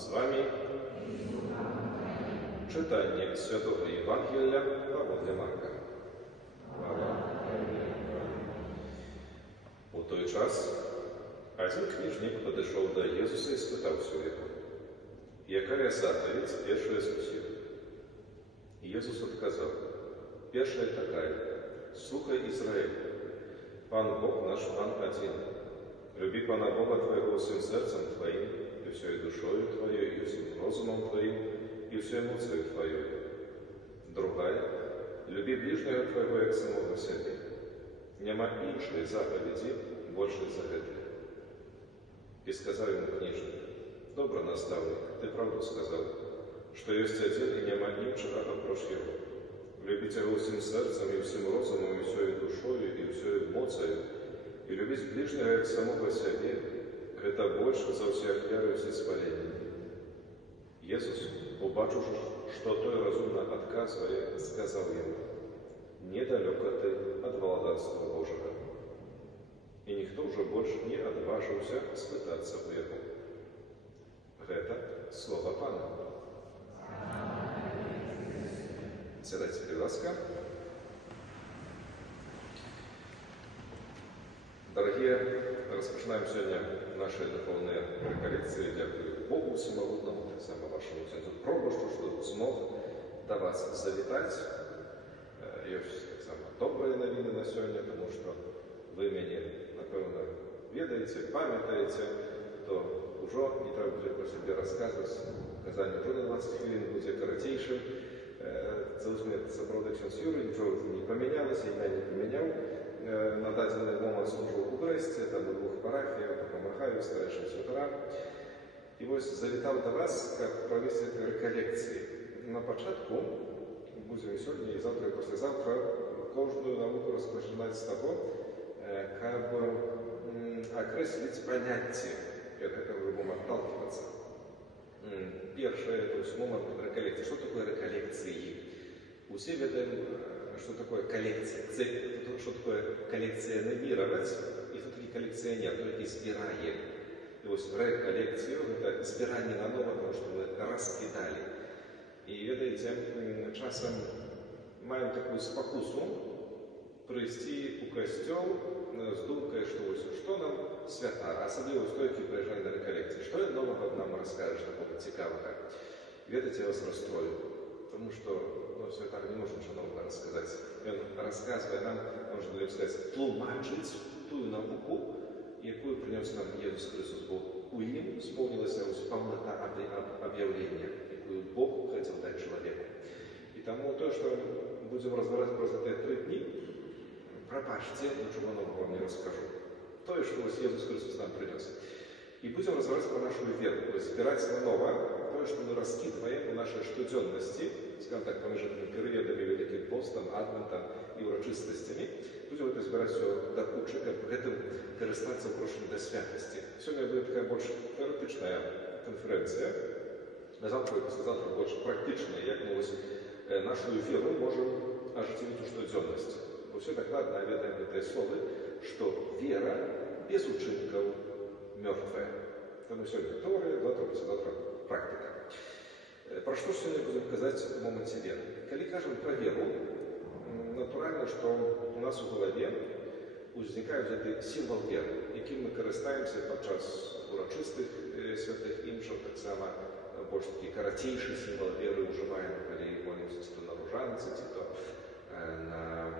з вами. Читання Святого Євангелія Павла Марка. У той час один книжник подошел до Иисуса и спытался у него: «Якая заповедь первая спасет?» Иисус отказал: «Первая такая: слухай, Израиль, Пан Бог наш, Пан один. Люби Пана Бога твоего всем сердцем твоим, и всей душою твоей, и всем разумом твоим, и всей мыслью твоей. Другая: люби ближнего твоего, як самого себе. Нема іншої заповіді більше за это». И сказал ему книжник: «Добре, наставник, ты правду сказал, что есть один и нема іншого, опроч его. Любить его всем сердцем, и всем разумом, и всей душою, и всей мыслью, и любить ближнего як самого себе, это больше за всех веру и все спаления». Иисус, убачивши, что той разумно отказывая, сказал ему: «Недалеко ты от владарства Божьего». И никто уже больше не отважился спытаться у его. Это слово Пана. Сядайте, будь ласка. Дорогие, розпочинаємо сьогодні наші духовні реколекції. Дякую Богу всемогутному, так само вашому центру Пробощу, що змог до вас завітати. Є так само добрі новини на сьогодні, тому що ви мені, напевно, відаєте, пам'ятаєте, то вже не треба буде про себе розказувати. Казання вже на 20 хвилин буде коротейшим. Зовут меня сопроводитель Юрий, ничего не помінялося, я не поміняв. На дадений момент служу у Бресті, там у двох парафіях, допомагаю старшим святорам. І ось завітав до вас, як провести реколекції. На початку будемо сьогодні, і завтра, і післязавтра кожну науку розпочинати з того, як окреслить понятие, от которого мы будем отталкиваться. Первое, то есть момент реколекции. Что такое реколекции? Все ведаем, что такое коллекция. Что такое коллекционировать, и что такое коллекционер, то есть избираем. То есть реколекцию – это избирание на новое, потому что мы раскидали. И видите, часом маем такую спокусу прийти у костел с думкой, что нам свята, особливо стойки приезжали на реколекции. Что нового нам расскажешь такого цікавого? Видите, я вас расстрою, потому что святар не может ничего нового рассказать. Он, рассказывая нам, можно было сказать, тлумачить ту науку, якую принес нам Иисус Христос. Бо у ним исполнилась полнота объявления, якую Бог хотел дать человеку. И тому то, что будем разбирать просто эти 3 дни, пропажьте, ничего нового вам не расскажу. То, что Иисус Христос нам принес. И будем разбирать про нашу веру, то есть збирать на новое, то, что мы раскидываем в нашей штоденности, скажем так, поміж периодами Великим постом, адвентом и урочистостями. Будем это збирать все до кучи, как этим користаться в до святости. Сегодня будет такая больше теоретичная конференция, а завтра и послезавтра больше практичная, як мы нашу веру можем оживить у штоденности. Все докладно ведаем этой словы, что вера без учинков мертвая. Это мы сегодня теория, завтра, послезавтра практика. Про что сегодня будем сказать в моменте веры? Коли кажем про веру, натурально, что у нас в голове возникает этот символ веры, яким мы користаемся подчас урочистых святых інших, так само больше такий коротейший символ веры уживаем, коли молимся на ружанце, то на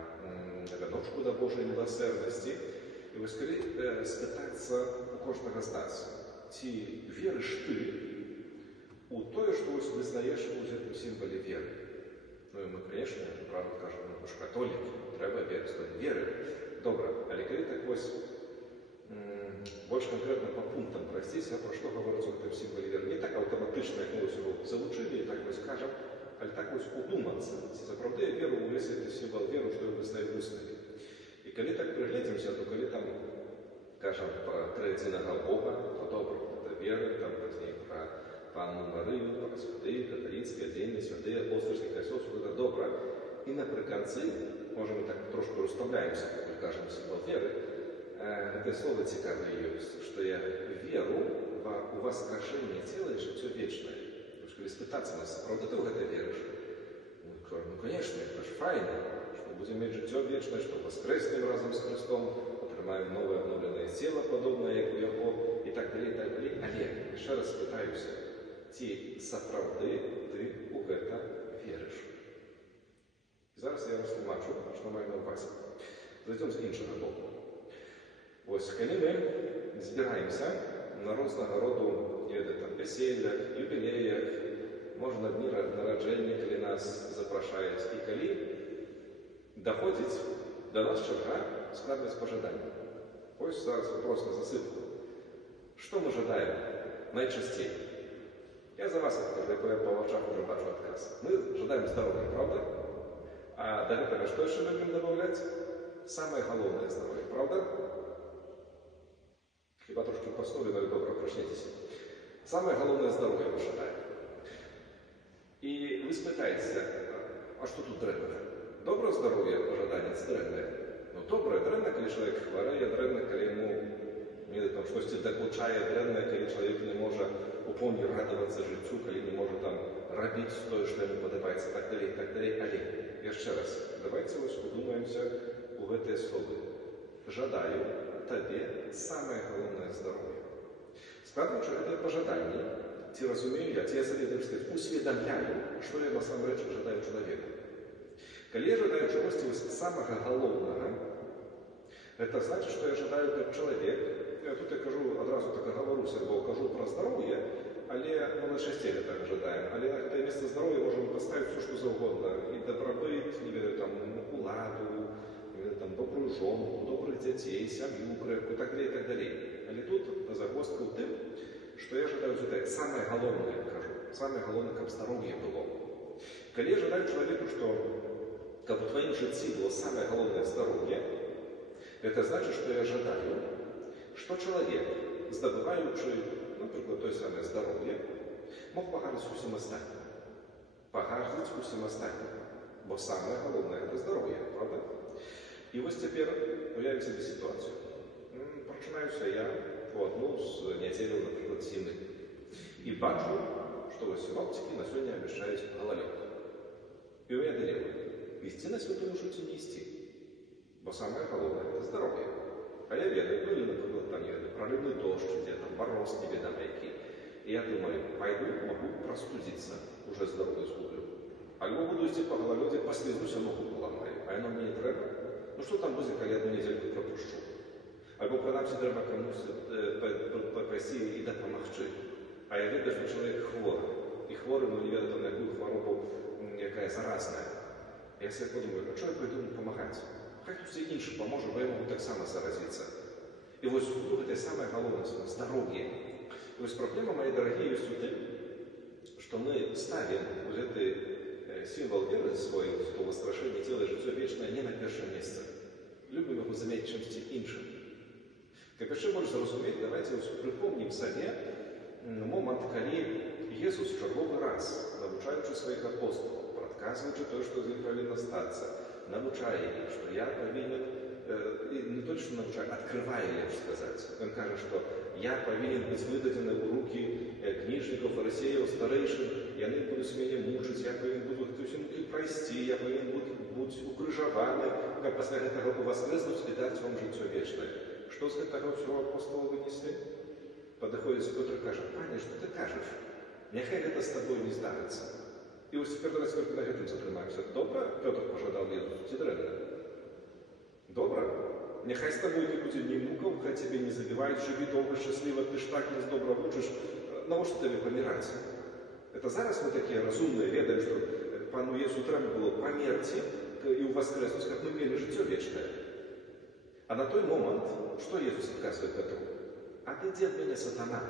веночку до Божої милосердності. І ось коли спитатися у кожного з нас, ці віриш ти у те, що ось визнаєш у цьому символі віри. Ну і ми, звісно, правда кажемо, ми ж католики, треба вірити, то віри. Добре, але коли так ось більш конкретно по пунктам простіться, про що говорить у цьому символі віри. Не так автоматично, як ми ось його залучили, і так ось кажемо, але так ось удуматися. Заправді я віру у весь цей символ віри, що я визнаю в уснові. І коли так приглядимося, то коли там кажемо про триєдиного Бога, то добре, це віра, там пізніше про Панну Марію, про святий, католицький, отдельний, святий, апостольський костел, що це добре. І наприкінці, може ми так трошки розставляємося, коли кажемо символ віри, це слово цікаве є, що я віру в у воскрешении тела и жыццё вечнае. Калі спытацца нас, правда, ты ў гэта верыш? Мы кажам, ну, конечно, это ж файна, што будзем мець жыццё вечнае, што воскреснем разам з Христом, атрымаем новае обновленае цела, падобнае як у яго, і так далей, і так далей. Але яшчэ раз спытаюся, ці сапраўды ты ў гэта верыш? І зараз я растлумачу, што маю на ўвазе. Зайдём з іншага боку. Вось, калі мы збіраемся на рознага роду вяселлях, юбілеях, можна дні нараджэння, калі нас запрашаюць, і калі даходзіць да нас чарга складваць пажаданні. Вось зараз вопрос на засыпку. Што мы жадаем найчасцей? Я за вас адкажу, я па вачах уже бачу адказ. Мы жадаем здароўя, правда? А да гэтага што яшчэ любім дабаўляць? Самае галоўнае здароўе, правда? Хіба трошки паснулі, але добра, прачнецеся. Самае галоўнае здароўе мы жадаем. І вы спытаецеся, а што тут дрэннага? Добрае здароўе пажаданне ці дрэннае? Ну, добрае, дрэнна, калі чалавек хварэе, дрэнна, калі яму там штосьці дакучае, дрэнна, калі чалавек не можа у поўні радавацца жыццю, калі не можа там рабіць тое, што яму падабаецца, так далей, так далей. Але яшчэ раз, давайце вось удумаемся у гэтыя словы. Жадаю табе самае галоўнае здароўе. Складваючы гэтыя пажаданні, ці разумею я, ці я сабе, так сказаць, усведамляю, што я насамрэч жадаю чалавеку. Калі я жадаю чагосьці самага галоўнага, гэта значыць, што я жадаю, каб чалавек, тут я кажу, адразу так агаwaruся, бо кажу пра здароўе, але мы найчасцей гэтага жадаем, але на гэтае месца здароўя можам паставіць все, што заўгодна, і дабрабыт, не ведаю, там, уладу, там, добрую жонку, добрых дзяцей, сям'ю крепкую, так далей, так далей. Але тут загвоздка ў тым, што я жадаю сюды самае галоўнае, кажу, самае галоўнае, каб здароўе было. Калі я жадаю чалавеку, што каб у тваім жыцці было самае галоўнае здароўе, гэта значыць, што я жадаю, што чалавек, здабываючы, напрыклад, тое самае здароўе, мог пагарыць усім астатнім. Пагарыць усім астатнім. Бо самае галоўнае гэта здароўе, правда? І вось цяпер уявім сабе сітуацыю. Прачынаюся я у адну з нядзеляў, напрыклад, зімы. І бачу, што вось сіноптыкі на сёння абяшчаюць галалёд. І ў мяне дылема. Ісці на святую мішу ці не ісці? Бо самае галоўнае гэта здароўе. А я ведаю, былі, напрыклад, там праліўны дождж, ідзе, там мароз неведама які. І я думаю, пайду, магу прастудзіцца, уже здароўе згублю. Альбо буду ісці па галалёдзе, паслізнуся, ногу паламаю. А яно мне не трэба. Ну што там будзе, калі адну нядзельку прапушчу? Альбо прынамсі трэба камусь пайсці і дапамагчы. А я ведаю, што чалавек хворы. І хворы, ну не ведаю, там, якую хваробу, якая заразная. Я себе подумаю, а чого я пойду памагаць? Хай хтось іншы паможа, бо я могу таксама заразіцца. І вось тут гэта самае галоўнае здароўе. І вось праблема, мои дарагія, ёсць у тым, што мы ставім гэты сімвал веры свой, то воскрешэнне цела і жыццё вечнае не на першае месца. Любім яго замяніць чымсьці іншым. Каб яшчэ больш зразумець, давайце прыпомнім сабе момант, калі Jesús чарговы раз, навучаючы сваіх апостолаў, прадказваючы тое, што з ім павінна стацца, навучае іх, што я павінен, не толькі што навучае, адкрывае, лепш сказаць. Ён кажа, што я павінен быць выдадзены ў рукі кніжнікаў, фарысеяў, старэйшын, яны будуць мяне мучыць, я павінен буду ўсе мукі прайсці, я павінен быць укрыжаваны, каб пасля гэтага воскреснуць і даць вам жыццё вечнае. Што з гэтага ўсё апостолы вынеслі? Падыходзіць Пётр, кажа, пане, што ты кажаш? Няхай гэта з табой не здарыцца. І вось цяпер давайце толькі на гэтым затрымаемся. Добра, Пётр пажадаў Jesús, ці дрэнна? Добра? Няхай з табой не будзе ні мукаў, хай цябе не забіваюць, жыві доўга, шчасліва, ты ж так нас добра вучыш, навошта табе паміраць? Это зараз мы такія разумныя, ведаем, што пану Jesús трэба было памерці і ўваскрэснуць, каб мы мелі жыццё вечнае. А на той момант, што Jesús адказвае Петру? Адыдзі ад мяне, сатана,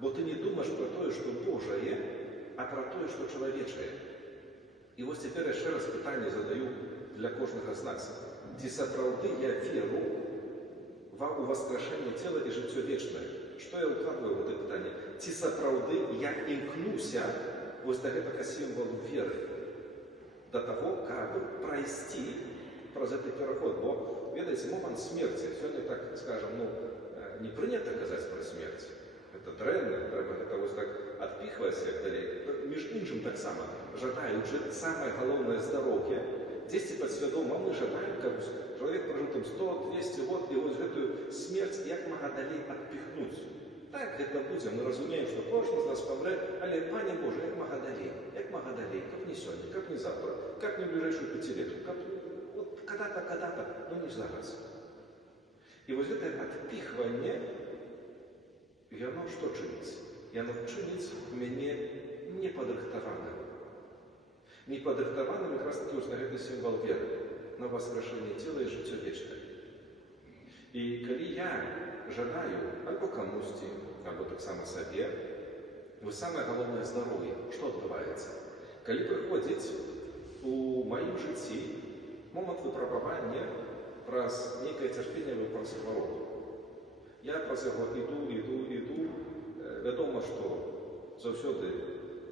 бо ты не думаеш пра тое, што Божае, а пра тое, што чалавечае. І вось цяпер яшчэ раз пытанне задаю для кожнага з нас. Ці сапраўды я веру у воскрешэнне цела і жыццё вечнае? Што я ўкладваю ў гэта пытанне? Ці сапраўды я імкнуся вось да гэтага сімвалу веры? Да таго, каб прайсці праз гэты пераход. Бо, ведаеце, момант смерці, сёння, так скажам, не прынята казаць пра смерць. гэта дрэнна, трэба гэта вось так адпіхваць як далей. Між іншым таксама жадаючы самае галоўнае здароўе, дзесьці падсвядома мы жадаем, каб чалавек пражыў там 100-200 год і вось гэтую смерць як мага далей адпіхнуць. Так гэта будзе, мы разумеем, што кожны з нас памрэ, але, Пане Божа, як мага далей, каб не сёння, каб не завтра, каб не бліжэйшую пяцілетку, каб вот когда-то, но не зараз. І вось гэтае адпіхванне, яно што чыніць? Яно чыніць мяне непадрыхтаваным. Непадрыхтаваным якраз такі вось на гэты сімвал веры, на воскрешение цела і жыццё вечнае. І калі я жадаю альбо камусьці, альбо таксама сабе, вось самае галоўнае здароўе, што адбываецца? Калі прыходзіць у маім жыцці момант выпрабавання праз нейкае цярпенне або праз хваробу. Я праз яго іду, вядома, што заўсёды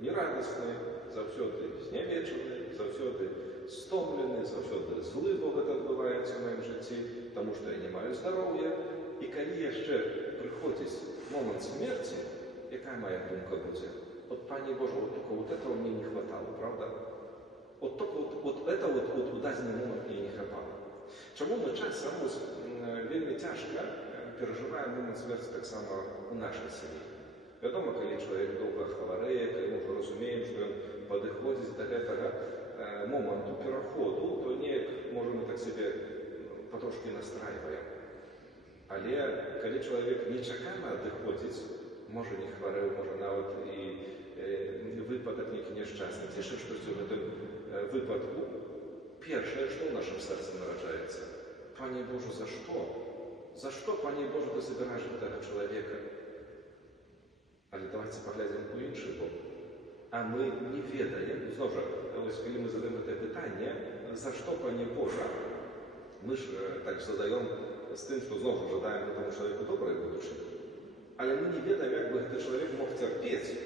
нерадасны, заўсёды знявечаны, заўсёды стомлены, заўсёды злы, бо гэта адбываецца ў маім жыцці, таму што я не маю здароўя. І калі яшчэ прыходзіць момант смерці, якая моя думка будзе? Вот, Пане Боже, вот этого мне не хватало, правда? Вот это у дадзены момент мне не хапала. Чаму мы часам вельмі цяжка перажываем момент смерці таксама у нашай сям'і? Вядома, калі чалавек доўга хварэе, калі мы ўжо разумеем, што ён падыходзіць да гэтага моманту пераходу, то неяк можа мы так сябе патрошкі настрайваем. Але калі чалавек нечакана адыходзіць, можа не хварэў, можа нават і выпадак нейкі няшчасны, ці яшчэ штосьці ў гэтым выпадку, першае, што ў нашым сэрцы нараджаецца: Пане Боже, за што? За што, Пане Боже, ты забіраеш гэтага чалавека? Але давайте паглядзім у іншы бок. А мы не ведаем, зноў жа, вось калі мы задаем гэтае пытанне, за што, Пане Божа, мы ж так задаем з тым, што зноў жа жадаем гэтаму чалавеку добрай будучыні. Але мы не ведаем, як бы гэты чалавек мог цярпець,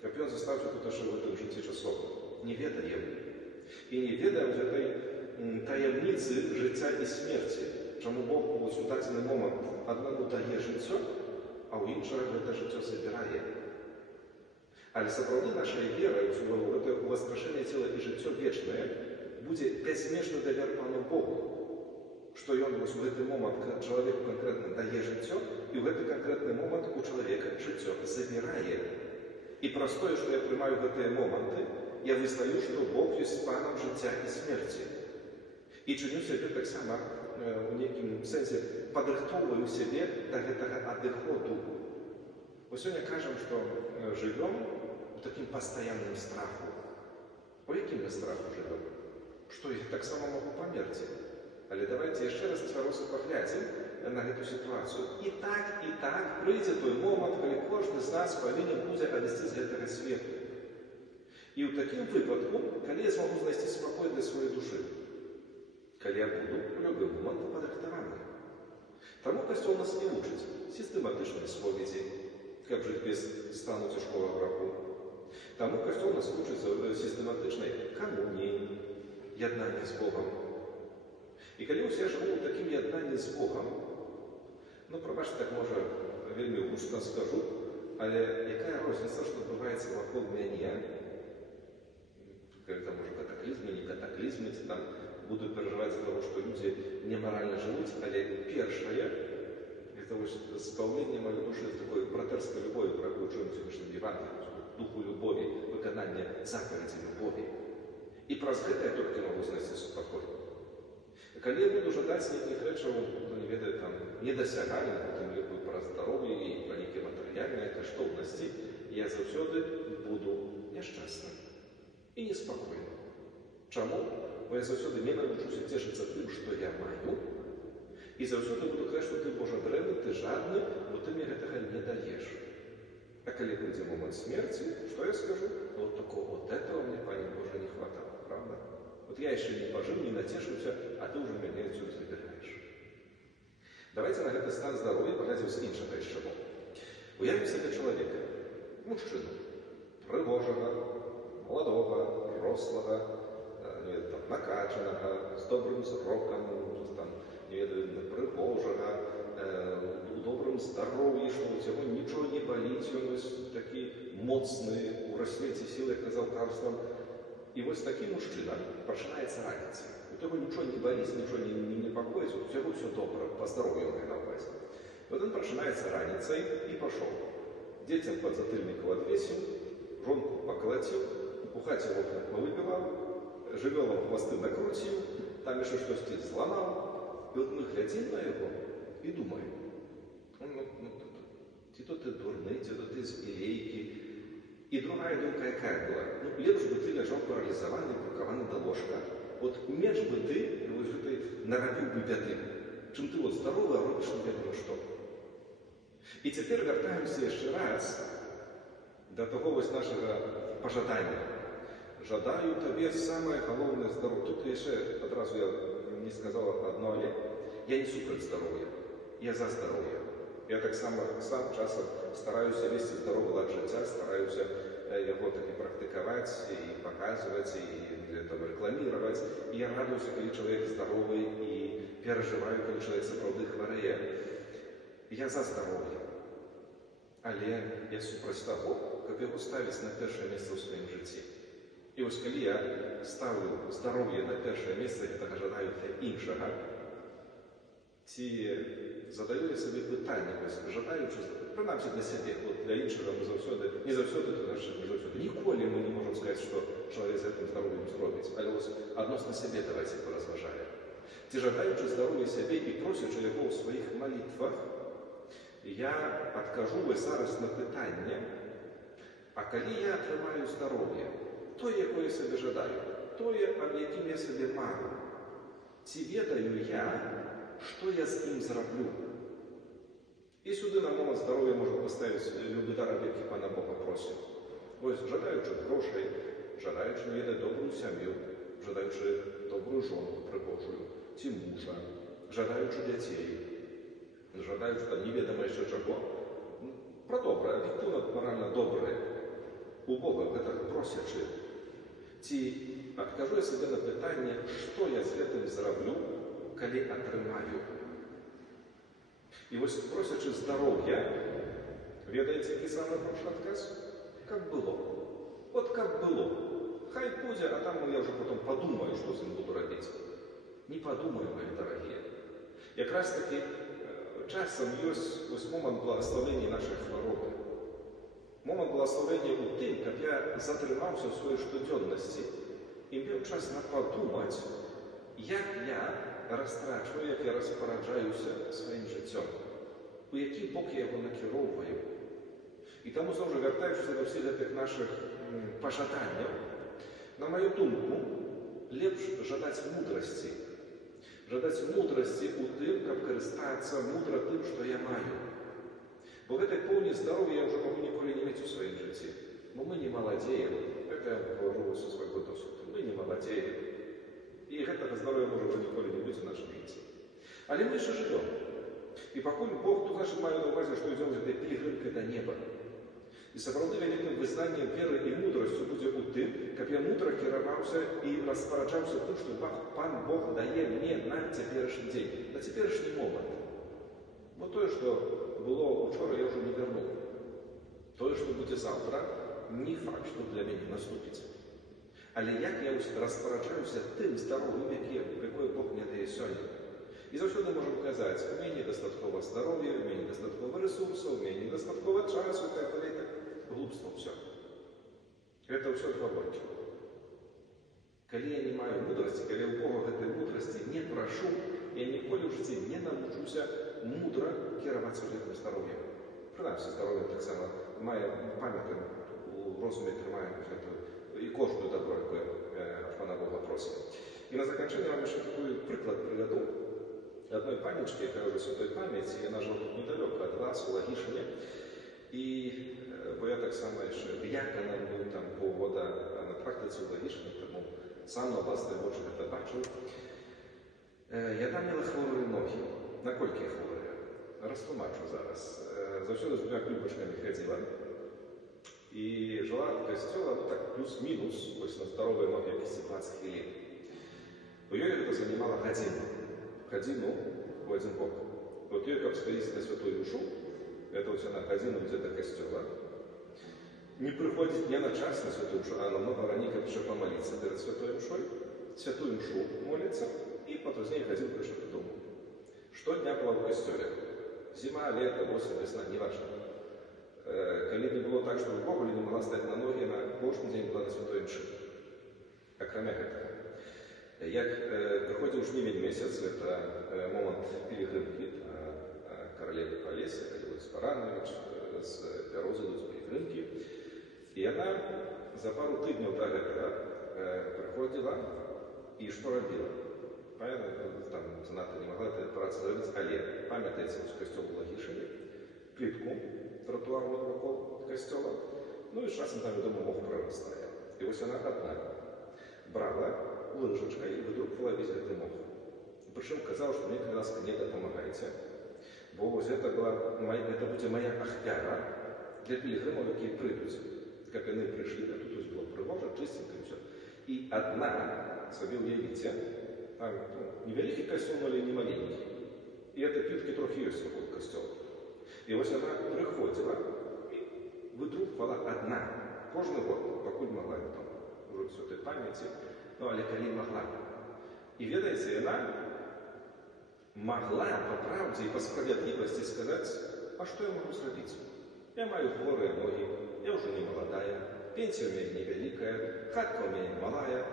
каб ён застаўся тут аж у гэтым жыцці часова. Не ведаем. І не ведаем гэтай таямніцы жыцця і смерці. Чаму Бог вось у дадзены момант аднаму дае жыццё, а ў іншага гэта жыццё забірае. Але сапраўды нашая вера ў гэта воскрешение цела і жыццё вечнае будзе бязмежны давер Пану Богу, што ён вось у гэты момант чалавеку канкрэтна дае жыццё, і ў гэты канкрэтны момант у чалавека жыццё забірае. І праз тое, што я прымаю гэтыя моманты, я вызнаю, што Бог ёсць Панам жыцця і смерці. І чыню сябе таксама у нейкім сэнсе падрыхтоўваю сябе да гэтага адыходу. Мы сёння кажам, што жывём у такім пастаянным страху. У якім мы страху жывём? Што я таксама магу памерці. Але давайте яшчэ раз цвяроза паглядзім на гэту сітуацыю. І так прыйдзе той момант, калі кожны з нас павінен будзе адысці з гэтага свету. І ў такім выпадку, калі я змагу знайсці спакой для сваёй душы, калі я буду у любы момант падрыхтаваны. Таму Касцёл нас не вучыць сістэматычнай споведзі, каб жыць без стану цяжкога граху. Таму Касцёл нас вучыць сістэматычнай камуніі, яднання з Богам. І калі ўсе жыву ў такім яднанні з Богам, ну, прабачце, так можа вельмі гучна скажу, але якая розніца, што адбываецца вакол мяне, калі там можа катаклізмы, не катаклізмы, ці там буду перажываць з таго, што людзі немаральна жывуць, але першае, гэта вось спаўленне маёй душы з такой братэрскай любові, пра якую чуем сённяшнім Евангеліем, духу любові, выканання запаведзі любові. І праз гэта я толькі магу знайсці супакой. Калі я буду жадаць нейкіх рэчаў, то не ведаю, там, недасягаем, потым лікую пра здароўе і пра нейкія матэрыяльныя каштоўнасці, я заўсёды буду няшчасным і неспакойным. Чаму? Бо я заўсёды не навучуся цешыцца тым, што я маю, і заўсёды буду казаць, што ты, Божа, дрэнны, ты жадны, бо ты мне гэтага не даеш. А калі прыйдзе момант смерці, што я скажу? Вот такого, вот этого мне, Пане Боже, не хватало, правда? Вот я еще не пожил, не натешился, а ты уже меня отсюда забираешь. Давайте на этот стан здоровья поглядим с іншага яшчэ боку. Уявім себе чоловіка, мужчину, пригожого, молодого, рослого, накачаного, з добрим зроком, там, пригожого, у доброму добрым здароўі, што у цяго нічого не баліць, ён вось такі моцны, у расцвеце сіл, як казаў Карстон. І вось такі мужчына пачынаецца раніцай. У таго нічого не баліць, нічого не непакоіць, у цяго ўсё добра, па здароўю ён на ўвазе. Вот он пачынаецца раніцай і пашоў. Дзецям падзатыльнікаў адвесіў, жонку пакалаціў, у хаце вокна павыбіваў, жывёлам хвасты накруціў, там яшчэ штосьці зламаў. І от мы глядзім на яго і думаем, ці то ты дурны, ці то ты злейкі. І другая думка якая была? Лепш бы ты ляжаў паралізаваны, прыкаваны да ложка. От менш бы ты нарабіў бы бяды, чым ты вот здаровы, а робіш невядома што. І цяпер вяртаемся яшчэ раз да таго вось нашага пажадання. Жадаю табе самае галоўнае здароўе. Тут яшчэ адразу я не сказала одно, але я не супраць здароўя, я за здароўе. Я таксама сам часам стараюся весці здаровы лад жыцця, стараюся яго такі практыкаваць і паказваць, і для этого рэкламіраваць. І я радуюся, калі чалавек здаровы, і перажываю, калі чалавек сапраўды хварэе. Я за здароўе, але я супраць таго, каб яго ставіць на першае месца ў сваім жыцці. І вось калі я ставлю здароўе на першае месца, гэтага жадаю для іншага, ці задаю я сабе пытанне, жадаючы, прынамсі для сябе, для іншага мы заўсёды, не заўсёды, ніколі мы не можам сказаць, што чалавек з гэтым здароўем зробіць, але адносна сябе давайце паразважаем. Ці жадаючы здароўя сябе і просячы яго ў сваіх малітвах, я адкажу вось зараз на пытанне, а калі я атрымаю здароўе, тое, якое сабе жадаю, тое, аб якім я сабе мару, ці ведаю я, што я з ім зраблю. І сюды на момант здароўя можа паставіць любы дар, аб які Пана Бога просім. Вось, жадаючы грошай, жадаючы ведаць добрую сям'ю, жадаючы добрую жонку прыгожую, ці мужа, жадаючы дзяцей, жадаючы там неведама яшчэ чаго. Пра добрае, аб'ектыўна маральна добрае. У Бога гэтага просячы. Ці адкажу я сабе на пытанне, што я з гэтым зраблю, калі атрымаю. І вось просячы здароўя, ведаеце, які самы прошы адказ? Каб было. От каб было. Хай будзе, а там я ўжо потом падумаю, што з ім буду рабіць. Не падумаю, мае дарагія. Якраз такі часам ёсць вось момант благаславення нашай хваробы. Момант благословення у тым, каб я затрымаўся ў сваёй штодзённасці і меў час на падумаць, як я растрачваю, як я распараджаюся сваім жыццём, у які бок я яго накіроўваю. І таму зноў жа вяртаючыся да ўсіх гэтых нашых пажаданняў, на маю думку, лепш жадаць мудрасці. Жадаць мудрасці ў тым, каб карыстацца мудра тым, што я маю. Бо гэтай поўні здароўя я ўжо магу ніколі не мець у сваім жыцці. Бо мы не маладзеем. Гэта я говорю са свайго досведу. Мы не маладзеем. І гэтага здароўя можа ўжо ніколі не быць у нашым жыцці. Але мы яшчэ жывём. І пакуль Бог тут значит маю на ўвазе, што ідзём з гэтай пілігрымкай да неба. І сапраўды вялікім вызнаннем веры і мудрасцю будзе ў тым, каб я мудра кіраваўся і распараджаўся тым, што Пан Бог дае мне на цяперашні дзень, на цяперашні момант. Бо тое, што было учора, я ўжо не вярнуў. Тое, што будзе заўтра, не факт, што для мяне наступіць. Але як я распараджаюся тым здароўем, якое Бог мне дае сёння. І заўсёды можам казаць, у мяне недастаткова здароўя, у мяне недастаткова рэсурсаў, у мяне недастаткова часу, і так далей. Глупства ўсё. Гэта ўсё гаворкі. Калі я не маю мудрасці, калі ў Бога гэтай мудрасці не прашу, я ніколі ў жыцці не навучуся мудра кіравацца гэтым здароўем. Прынамсі, здароўе таксама мае памятаем, у розуме трымаем гэтую і кожную добро, якое ад Пана Бога просім. І на заканчэнне вам яшчэ такой прыклад прывяду адной панічкі, якая ўжо святой памяці, яна жыла тут недалёка ад вас, у Лагішыне. І бо я таксама яшчэ дыяканам быў там паўгода на практыцы ў Лагішыне, таму сам на власныя вочы гэта бачыў. Яна мела хворыя ногі. Наколькі хворыя? Растлумачу зараз. Заўсёды з двумя клюбачкамі хадзіла. І жыла ад касцёла, ну так, плюс-мінус, вось на здаровыя ногі якісь 20 хвілін. У ёй гэта занимала гадзіну. Гадзіну у адзін бок. От ёй, каб схадзіць на святую душу, это вот она гадзіну ідзе да касцёла, не прыходзіць не на час на святую мшу, а намного раней, каб яшчэ памаліцца перад святой мшой, святую мшу моліцца і пазней гадзінку яшчэ дадому. Штодня была ў касцёле. Зіма, лето, осень, весна, неважно. Калі не было так, што ўвогуле не могла стаць на ногі, на кожны дзень была на святой мшы. Акрамя гэтага. Як прыходзіў жнівень месяц, гэта момант пілігрымкі каралевы Палесе, Калівоць Баранович, з Пярозы з пілігрымкі. І яна за пару тыдняў да гэтага прыходзіла і што рабіла? Там занадта не могла этой працы зрабіць, але памятаеце, што касцёл у Лагішыне, плітку тротуарную вакол касцёла, ну і з часам там, вядома, мох прарастае. І вось яна адна брала лыжачкай і выдруквала весь гэты мох. Прычым казала, што мне, калі ласка, не дапамагайце, бо вось гэта будзе моя ахвяра для пілігрымаў, якія прыйдуць. Каб яны прыйшлі, а тут было прыгожа, чыстенька ўсё. І адна, сабе ўявіце, там невялікі касцёл, але не маленькі. І гэта пліткі трохі ёсць вакол касцёла. І вось яна прыходзіла і выдруквала адна кожны год, пакуль магла, там, ужо ўсё той памяці, ну, але калі магла. І ведаеце, яна могла па праўдзе і па справядлівасці сказаць, а што я магу зрабіць? Я маю хворыя ногі, я ўжо не маладая, пенсія ў мяне невялікая, хатка ў мяне малая,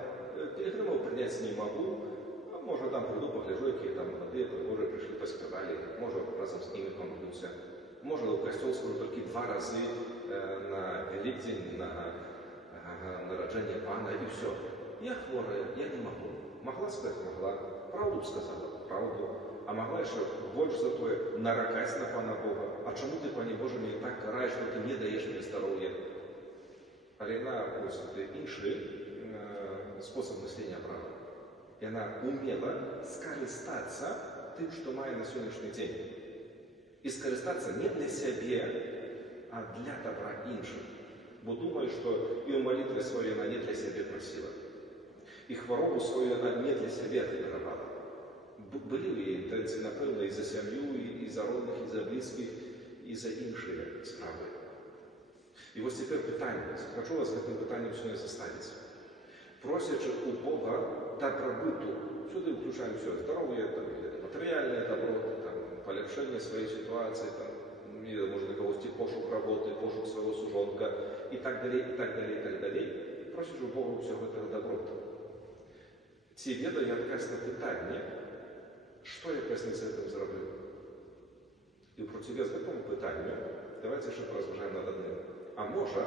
пілігрымаў прыняць не магу, а можа там прыйду, пагляджу, якія там маладыя, прыгожыя прыйшлі, паспявалі, можа разам з імі памалюся. Можа, ў касцёл схожу толькі 2 разы на Вялікдзень, на нараджэнне пана, і ўсё. Я хворая, я не магу. Магла сказаць? Магла. Праўду сказала? Праўду. А могла яшчэ больш за тое наракаць на пана Бога. А чаму ты, пане Божа, мяне так караеш, што ты не даеш мне здароўя? Але яна вось іншы спосаб мыслення брала. Яна умела скарыстацца тым, што мае на сённяшні дзень. І скарыстацца не для сябе, а для добра іншых. Бо думаю, што і ў малітве сваёй яна не для сябе прасіла. І хваробу сваю яна не для сябе ахвяравала. Былі ў яе інтэнцыі, напэўна, і за сям'ю, і за родных, і за блізкіх, і за іншыя справы. І вось цяпер пытанне. Хачу вас гэтым пытаннем сёння заставіць. Просячы у Бога дабрабыту, сюды ўключаем ўсё, здароўе, матэрыяльнае дабро, паляпшэнне сваёй сітуацыі, можа для кагосьці пошук работы, пошук свайго сужонка і так далей, і так далей, і так далей. І просіш у Бога ўсё гэтага даброту. Ці ведаю я адказ на пытанне, што я пасля з гэтым зраблю? І ў процівес гэтаму пытанню давайце яшчэ паразважаем над адным. А можа,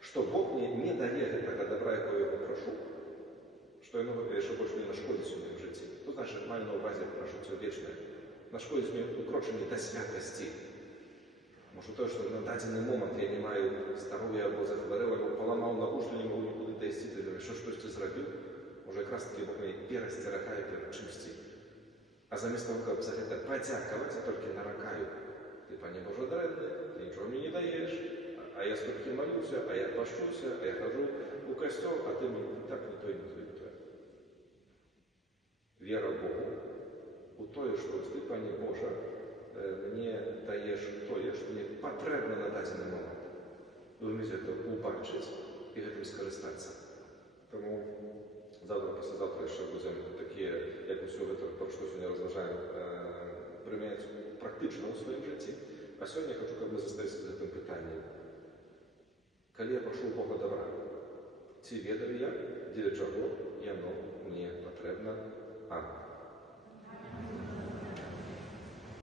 што Бог мне не дае гэтага добра, якое я папрошу, што яно яшчэ больш мне нашкодзіць у маім жыцці. То значыць, маю на ўвазе пра жыццё вечнае. Нашкодзіць мне укрочанне да святасці. Можа тое, што на дадзены момант я не маю здароўя, або захварэў, або паламаў нагу, што не магу нікуды дайсці, то штосьці зрабіў. Можа, якраз такі Бог мяне перасцерагае перад чымсьці. А замест того, каб за гэта падзякаваць, я толькі наракаю. Ты, пане Божа, дрэнны, ты нічого мне не даеш, а я столькі малюся, а я пашчуся, а я хожу у касцёл, а ты мне так не той, не той, не той. Вера Богу у тое, што ты, пане Божа, мне даеш тое, што мне патрэбна на дадзены момант. Вы ўмееце гэта убачыць і гэтым скарыстацца. Таму завтра, паслязаўтра яшчэ будзем такія, як усё гэта, пра што сёння разважаем, прымяняць практычна ў сваім жыцці. А сёння я хачу, каб мы засталіся з гэтым пытаннем. Калі я прашу Бога добра, ці ведаю я, дзеля чаго я